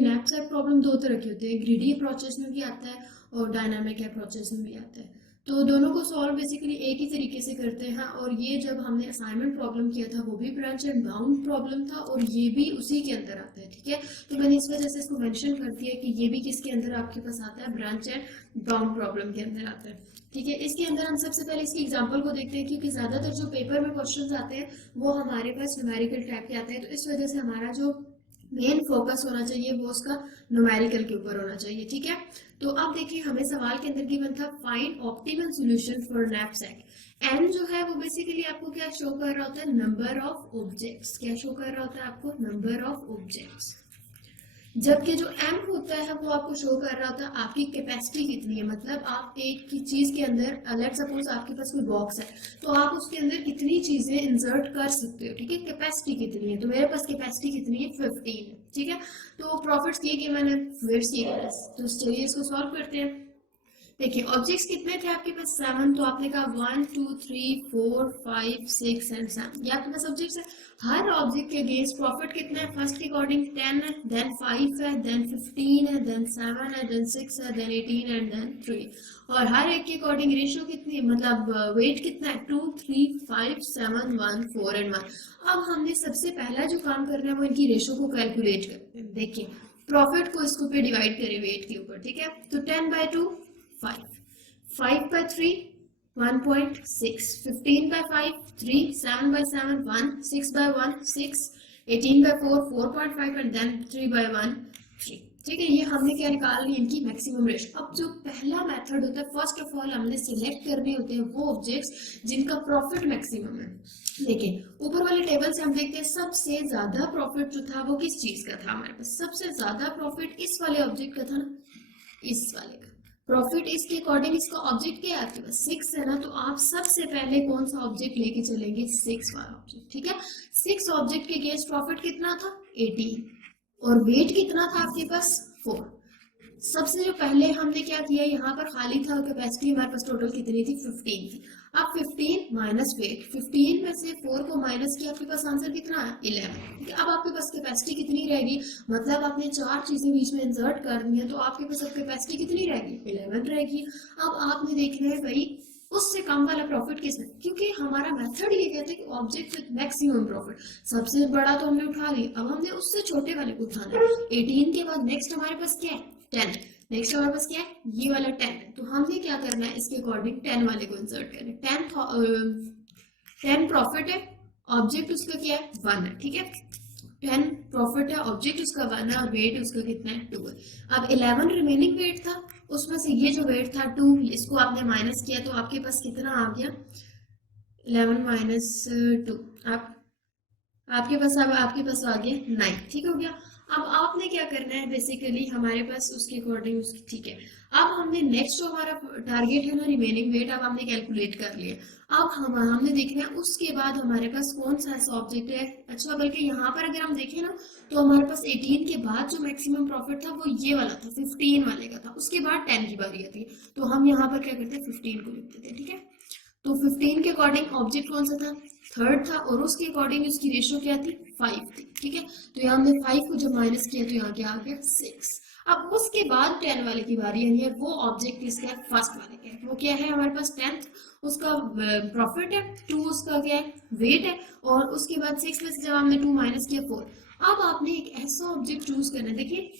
Knapsack problem दो तरह की होती है, ग्रीडी अप्रोचेस में भी आता है और डायनामिक अप्रोचेस में भी आता है। तो दोनों को सॉल्व बेसिकली एक ही तरीके से करते हैं, और ये जब हमने असाइनमेंट प्रॉब्लम किया था वो भी ब्रांच एंड बाउंड प्रॉब्लम था, और ये भी उसी के अंदर आता है। ठीक है, तो मैंने इस वजह से इसको मेंशन कर दिया कि ये भी किसके अंदर आपके पास आता है, ब्रांच एंड बाउंड प्रॉब्लम के अंदर आता है। ठीक है, इसके अंदर हम सबसे पहले इसकी एग्जांपल को देखते हैं, क्योंकि ज्यादातर जो पेपर में क्वेश्चंस आते हैं वो हमारे पास न्यूमेरिकल टाइप के आते हैं, तो इस वजह से हमारा जो मेन फोकस होना चाहिए वो उसका न्यूमेरिकल के ऊपर होना चाहिए। ठीक है, तो अब देखिए हमें सवाल के अंदर गिवन था find optimal solution for knapsack. N जो है वो बेसिकली आपको क्या शो कर रहा होता है, नंबर ऑफ ऑब्जेक्ट्स। क्या शो कर रहा होता है आपको, नंबर ऑफ ऑब्जेक्ट्स। जबकि जो एम होता है वो आपको शो कर रहा होता है आपकी कैपेसिटी कितनी है, मतलब आप एक की चीज के अंदर, लेट सपोज आपके पास कोई बॉक्स है तो आप उसके अंदर कितनी चीजें इंसर्ट कर सकते हो। ठीक है, कैपेसिटी कितनी है, तो मेरे पास कैपेसिटी कितनी है, 15 है। ठीक है, तो प्रॉफिट्स किए गए मैंने, वेट्स किए गए। तो चलिए इसको सॉल्व करते हैं। देखिए ऑब्जेक्ट्स कितने थे आपके पास, 7, तो आपने कहा 1 2 3 4 5 6 एंड 7, ये आपके पास ऑब्जेक्ट्स है। हर ऑब्जेक्ट के अगेंस्ट प्रॉफिट कितना है, फर्स्ट के अकॉर्डिंग 10 है, देन 5 है, देन 15 है, देन 7 है, देन 6 है, देन 18 एंड देन 3। और हर एक के अकॉर्डिंग रेशियो कितनी है, मतलब वेट कितना है, 2 3 5 7 1 4 एंड 1। अब हमने सबसे पहला जो काम करना है वो इनकी रेशियो को कैलकुलेट करते हैं। देखिए प्रॉफिट को इसको पे डिवाइड करें वेट के ऊपर। ठीक है, तो 10/2 5, 5/3 1.6, 15/5 3, 7/7 1, 6/1 6, 18/4 4.5 एंड देन 3/1 3। ठीक है, ये हमने क्या निकाल ली, इनकी मैक्सिमम रेशियो। अब जो पहला मेथड होता है, फर्स्ट ऑफ ऑल हमने सिलेक्ट करने होते हैं वो ऑब्जेक्ट्स जिनका प्रॉफिट मैक्सिमम है। देखिए ऊपर वाले टेबल से हम देखते हैं सबसे ज्यादा प्रॉफिट जो था वो किस चीज का था, हमारे पास सबसे ज्यादा प्रॉफिट इस वाले ऑब्जेक्ट का था ना, इस वाले का प्रॉफिट। इसके अकॉर्डिंग इसका ऑब्जेक्ट क्या है आपके पास, 6 है ना, तो आप सबसे पहले कौन सा ऑब्जेक्ट लेके चलेंगे, 6 वाला ऑब्जेक्ट। ठीक है, 6 ऑब्जेक्ट के अगेंस्ट प्रॉफिट कितना था, 18, और वेट कितना था आपके पास, 4। सबसे जो पहले हमने क्या किया, यहाँ पर खाली था, कैपेसिटी हमारे पास टोटल कितनी थी, 15 थी। अब 15 माइनस वेट, 15 में से 4 को माइनस किया, आपके पास आंसर कितना है, 11। ठीक है, अब आपके पास कैपेसिटी कितनी रहेगी, मतलब आपने 4 चीजें बीच में इंसर्ट कर दी है, तो आपके पास अब कैपेसिटी कितनी रहेगी, 11 रहेगी। अब आपने देखना है भाई उससे कम वाला प्रॉफिट किसमें, क्योंकि हमारा मेथड ये कहता है कि ऑब्जेक्ट विद मैक्सिमम प्रॉफिट। सबसे बड़ा तो हमने उठा लिया, अब हमने उससे छोटे वाले को उठाना है। 18 के बाद नेक्स्ट हमारे पास क्या है, 10। नेक्स्ट हमारे पास क्या है, ये वाला 10 है, तो हमने क्या करना है, इसके अकॉर्डिंग 10 वाले को इंसर्ट करना है। 10 प्रॉफिट है, ऑब्जेक्ट उसका क्या है, 1 है। ठीक है, 10 प्रॉफिट है, ऑब्जेक्ट उसका 1 है, और वेट उसका कितना है, 2 है। अब 11 रिमेनिंग वेट था, उसमें से ये जो वेट था 2, इसको आपने माइनस किया तो आपके पास कितना आ गया, 11 माइनस 2, आपके पास अब आपके पास आ गया 9। ठीक हो गया। अब आपने क्या करना है, बेसिकली हमारे पास उसके अकॉर्डिंग उसकी, ठीक है, अब हमने नेक्स्ट जो हमारा टारगेट है ना, रिमेनिंग वेट, अब हमने कैलकुलेट कर लिया। अब हमने देखना है उसके बाद हमारे पास कौन सा ऐसा ऑब्जेक्ट है। अच्छा, बल्कि यहाँ पर अगर हम देखें ना, तो हमारे पास 18 के बाद जो मैक्सिमम प्रॉफिट था वो ये वाला था, 15 वाले का था, उसके बाद 10 की बारी आती है, तो हम यहाँ पर क्या करते हैं, 15 को लिख देते हैं। ठीक है, तो 15 के अकॉर्डिंग ऑब्जेक्ट कौन सा था, थर्ड था, और उसके अकॉर्डिंग उसकी रेशियो क्या थी, 5 थी। ठीक है, तो यहाँ हमने 5 को जब माइनस किया तो यहाँ क्या आ गया, 6। अब उसके बाद 10 वाले की बारी आनी है, वो ऑब्जेक्ट किसका है, फर्स्ट वाले का है। वो क्या है हमारे पास, 10th, उसका प्रॉफिट है, 2 उसका क्या है, वेट है, और उसके बाद 6 में से जब हमने 2 माइनस किया 4। अब आपने एक ऐसा ऑब्जेक्ट चूज करना है। देखिए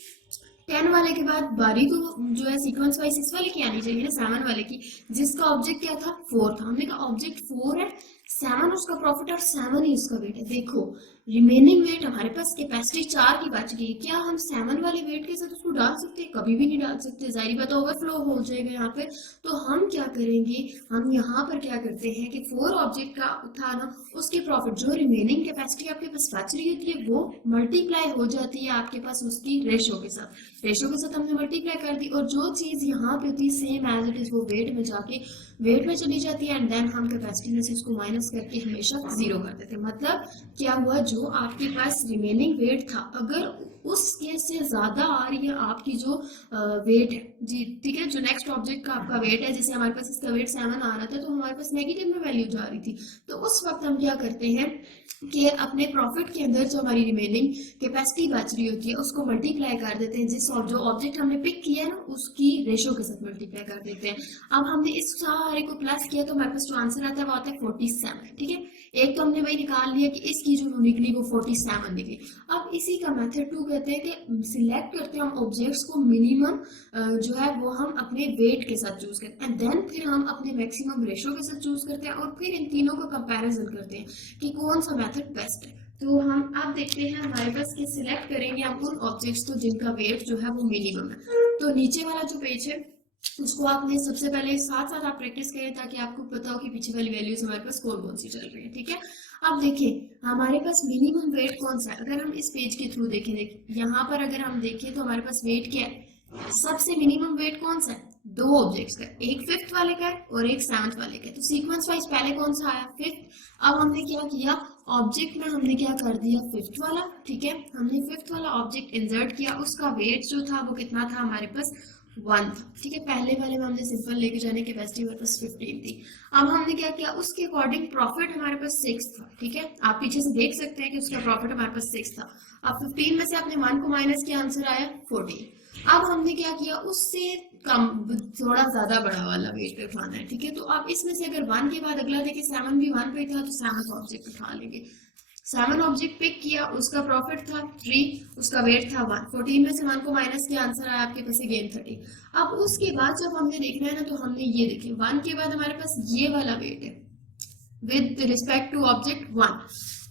10 वाले के बाद बारी तो जो है सीक्वेंस वाइज इस वाले की आनी चाहिए ना, 7 वाले की, जिसका ऑब्जेक्ट क्या था, 4 था। हमने कहा ऑब्जेक्ट 4 है, 7 उसका प्रॉफिट और 7 ही उसका वेट है। देखो रिमेनिंग वेट हमारे पास कैपेसिटी 4 की बच गई, क्या हम 7 वाले वेट के साथ उसको डाल सकते हैं, कभी भी नहीं डाल सकते, जाहिर बात ओवरफ्लो हो जाएगा यहाँ पे। तो हम क्या करेंगे, हम यहाँ पर क्या करते हैं कि 4 ऑब्जेक्ट का था ना, उसके प्रॉफिट जो रिमेनिंग कैपेसिटी आपके पास बच रही होती है वो मल्टीप्लाई हो जाती है आपके पास उसकी रेशियो के साथ। रेशियो के साथ हमने मल्टीप्लाई कर दी, और जो चीज यहाँ पे होती है सेम एज इट इज वो वेट में जाके वेट में चली जाती है, एंड देन हम कैपेसिटी में से उसको माइनस करके हमेशा 0 कर देते हैं। मतलब क्या हुआ, जो आपके पास रिमेनिंग वेट था, अगर उस केस से ज्यादा आ रही है आपकी जो वेट है जी, ठीक है, जो नेक्स्ट ऑब्जेक्ट का आपका वेट है, जैसे हमारे पास इसका वेट 7 आ रहा था तो हमारे पास नेगेटिव में वैल्यू जा रही थी, तो उस वक्त हम क्या करते हैं कि अपने प्रॉफिट के अंदर जो हमारी रिमेनिंग कैपेसिटी बच रही होती है उसको मल्टीप्लाई कर देते हैं, जिस जो ऑब्जेक्ट हमने पिक किया है ना उसकी रेशो के साथ मल्टीप्लाई कर देते हैं। अब हमने इस सारे को प्लस किया तो हमारे पास जो आंसर आता है वो आता है 47, ठीक है। एक तो हमने वही निकाल लिया कि इसकी जो निकली वो 47 निकली। अब इसी का मेथड 2 कहते हैं कि सिलेक्ट करते हैं हम ऑब्जेक्ट्स को, मिनिमम जो है वो हम अपने वेट के साथ चूज करते हैं, एंड देन फिर हम अपने मैक्सिमम रेशो के साथ चूज करते हैं और फिर इन तीनों का कंपैरिजन करते हैं कि कौन सा मेथड बेस्ट है। तो हम अब देखते हैं हमारे पास कि सिलेक्ट करेंगे हम उन ऑब्जेक्ट्स को जिनका वेट जो है वो मिनिमम है। तो नीचे वाला जो पेज है उसको आपने सबसे पहले साथ साथ आप प्रैक्टिस करें ताकि आपको पता हो कि पीछे वाली वैल्यूज हमारे पास कौन कौन सी चल रही है, ठीक है। अब देखिए हमारे पास मिनिमम वेट कौन सा है, अगर हम इस पेज के थ्रू देखें, यहाँ पर अगर हम देखें तो हमारे पास वेट क्या है, सबसे मिनिमम वेट कौन सा है, दो ऑब्जेक्ट्स का, एक 5th वाले का है और एक 7th वाले का है। तो सीक्वेंस वाइज पहले कौन सा आया, 5th। अब हमने क्या किया, ऑब्जेक्ट में हमने क्या कर दिया, 5th वाला, ठीक है, हमने 5th वाला ऑब्जेक्ट इंसर्ट किया, उसका वेट जो था वो कितना था हमारे पास 1 था, ठीक है। पहले वाले में हमने सिंपल लेके जाने की कैपेसिटी हमारे पास 15 थी। अब हमने क्या किया, उसके अकॉर्डिंग प्रॉफिट हमारे पास 6 था, ठीक है, आप पीछे से देख सकते हैं कि उसका प्रॉफिट हमारे पास 6 था। अब 15 में से आपने 1 को माइनस किया, आंसर आया 14। अब हमने क्या किया, उससे कम थोड़ा ज्यादा बड़ा वाला वेट पे उठाना है, ठीक है। तो अब इसमें से अगर 1 के बाद अगला देखें 7 भी 1 पे था तो 7 ऑब्जेक्ट उठा लेंगे। 7 ऑब्जेक्ट पिक किया, उसका प्रॉफिट था 3, उसका वेट था 1, 14 में से 1 को माइनस किया, आंसर आया आपके पास अगेन 30। अब उसके बाद जब हमने देखना है ना तो हमने ये देखे 1 के बाद हमारे पास ये वाला वेट है with respect to object 1।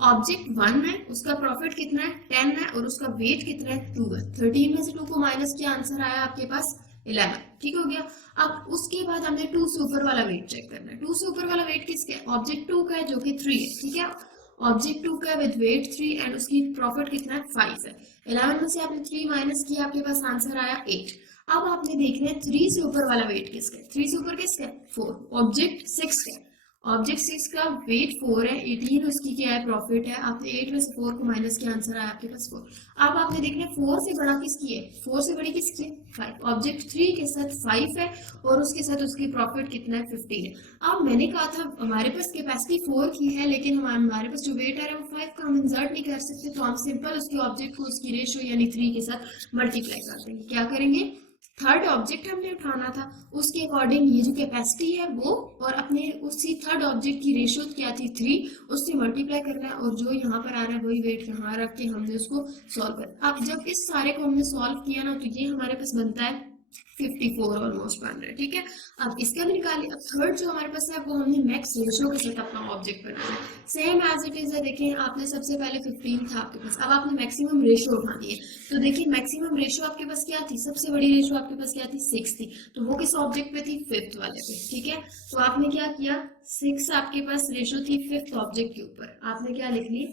Object 1 में उसका प्रॉफिट कितना है 10 है और उसका वेट कितना है 2 है। 13 में से 2 को माइनस किया, आंसर आया आपके पास 11, ठीक हो गया। अब उसके बाद हमने 2 से ऊपर वाला वेट चेक करना है। 2 से ऊपर वाला वेट किसका है, ऑब्जेक्ट 2 का है जो कि 3 है, ठीक है। ऑब्जेक्ट 2 का विद वेट 3 एंड उसकी प्रॉफिट कितना है 5 है। 11 में से आपने 3 माइनस किया, आपके पास आंसर आया 8। अब आपने देखना है 3 से ऊपर वाला वेट किसका है, 3 से ऊपर किसका है 4, ऑब्जेक्ट 6 का है। ऑब्जेक्ट 6 का वेट 4 है, 18 उसकी क्या है प्रॉफिट है, आपने 8 में से 4 को माइनस किया, आंसर आया आपके पास 4। अब आपने देखना है 4 से बड़ा किसकी है, 4 से बड़ी किसकी है 5, ऑब्जेक्ट 3 के साथ 5 है और उसके साथ उसकी प्रॉफिट कितना है 15 है। अब मैंने कहा था हमारे पास कैपेसिटी 4 की है लेकिन हमारे पास जो वेट आ रहा है वो 5 का हम इंसर्ट नहीं कर सकते, तो हम सिंपल उसके ऑब्जेक्ट को उसकी रेशो यानी 3 के साथ मल्टीप्लाई कर देंगे। क्या करेंगे, थर्ड ऑब्जेक्ट हमने उठाना था उसके अकॉर्डिंग ये जो कैपेसिटी है वो और अपने उसी थर्ड ऑब्जेक्ट की रेशियो क्या थी 3, उससे मल्टीप्लाई करना है और जो यहाँ पर आ रहा है वही वेट यहाँ रख के हमने उसको सॉल्व करना। अब जब इस सारे को हमने सॉल्व किया ना तो ये हमारे पास बनता है 54 ऑलमोस्ट बन रहा है, ठीक है। अब इसका भी निकालिए। अब थर्ड जो हमारे पास है वो हमने मैक्स रेशियो के साथ अपना ऑब्जेक्ट बनाना है, सेम एज इट इज है। देखें आपने सबसे पहले 15 था आपके पास, अब आपने मैक्सिमम रेशियो उठानी है। तो देखिए मैक्सिमम रेशियो आपके पास क्या थी, सबसे बड़ी रेशियो आपके पास क्या थी 6 थी, तो वो किस ऑब्जेक्ट पे थी 5th वाले पे, ठीक है। तो आपने क्या किया 6 आपके पास रेशियो थी 5th ऑब्जेक्ट के ऊपर, आपने क्या लिख ली,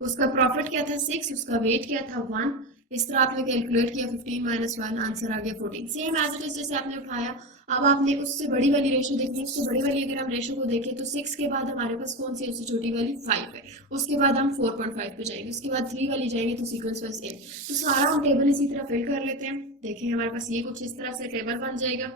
उसका प्रॉफिट क्या था 6, उसका वेट क्या था 1, इस तरह आपने कैलकुलेट किया 15 माइनस 1, आंसर आ गया 14, सेम एज इट इज जैसे आपने उठाया। अब आपने उससे बड़ी वाली रेशो देखनी है, उससे बड़ी वाली अगर हम रेशो को देखें तो 6 के बाद हमारे पास कौन सी उससे छोटी वाली 5 है, उसके बाद हम 4.5 पे जाएंगे, उसके बाद 3 वाली जाएंगे तो सीक्वेंस वाइज 8। तो सारा हम टेबल इसी तरह फिल कर लेते हैं। देखें हमारे पास ये कुछ इस तरह से टेबल बन जाएगा।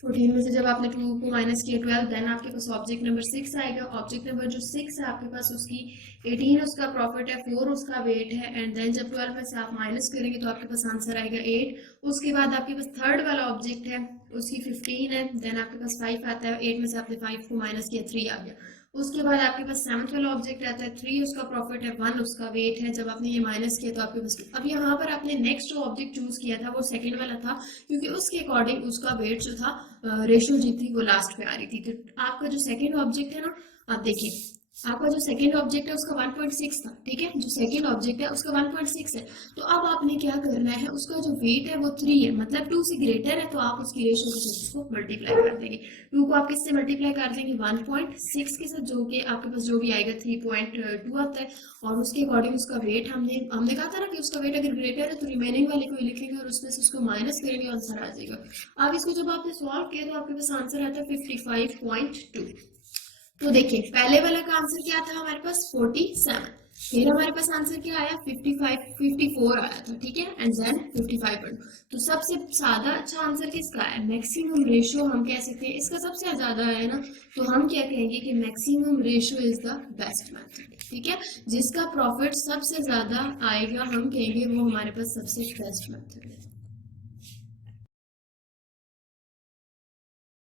14 में से जब आपने 2 को माइनस किया 12, देन आपके पास ऑब्जेक्ट नंबर 6 आएगा। ऑब्जेक्ट नंबर जो 6 है आपके पास उसकी 18 उसका प्रॉफिट है, 4 उसका वेट है, एंड देन जब 12 में से आप माइनस करेंगे तो आपके पास आंसर आएगा 8। उसके बाद आपके पास थर्ड वाला ऑब्जेक्ट है उसकी 15 है, देन आपके पास 5 आता है, 8 में से आपने 5 को माइनस किया 3 आ गया। उसके बाद आपके पास 7th वाला ऑब्जेक्ट आता है 3 उसका प्रॉफिट है, 1 उसका वेट है, जब आपने ये माइनस किया तो आपके पास। अब यहाँ पर आपने नेक्स्ट जो ऑब्जेक्ट चूज किया था वो सेकंड वाला था क्योंकि उसके अकॉर्डिंग उसका वेट जो था रेशियो जी थी वो लास्ट पे आ रही थी। तो आपका जो सेकंड ऑब्जेक्ट है ना, आप देखिए आपका जो सेकंड ऑब्जेक्ट है उसका 1.6 था, ठीक है, जो सेकंड ऑब्जेक्ट है उसका 1.6 है। तो अब आपने क्या करना है, उसका जो वेट है वो 3 है, मतलब 2 से ग्रेटर है, तो आप उसकी रेशियो के साथ उसको मल्टीप्लाई कर देंगे। 2 को आप किससे मल्टीप्लाई कर देंगे 1.6 के साथ, जो कि आपके पास जो भी आएगा 3.2 आता है, और उसके अकॉर्डिंग उसका वेट हमने कहा था ना कि उसका वेट अगर ग्रेटर है तो रिमेनिंग वाले को लिखेंगे और उसमें से उसको माइनस करेंगे, आंसर आ जाएगा। अब इसको जब आपने सॉल्व किया तो आपके पास आंसर आता है 55.2। तो देखिए पहले वाला का आंसर क्या था हमारे पास 47, फिर हमारे पास आंसर क्या आया, 55 54 आया था, ठीक है, एंड देन 55। तो सबसे ज्यादा अच्छा आंसर किसका है, मैक्सिमम रेशियो हम कह सकते हैं इसका सबसे ज्यादा है ना, तो हम क्या कहेंगे कि maximum ratio is the best method, ठीक है, जिसका प्रॉफिट सबसे ज्यादा आएगा हम कहेंगे वो हमारे पास सबसे बेस्ट मेथड है।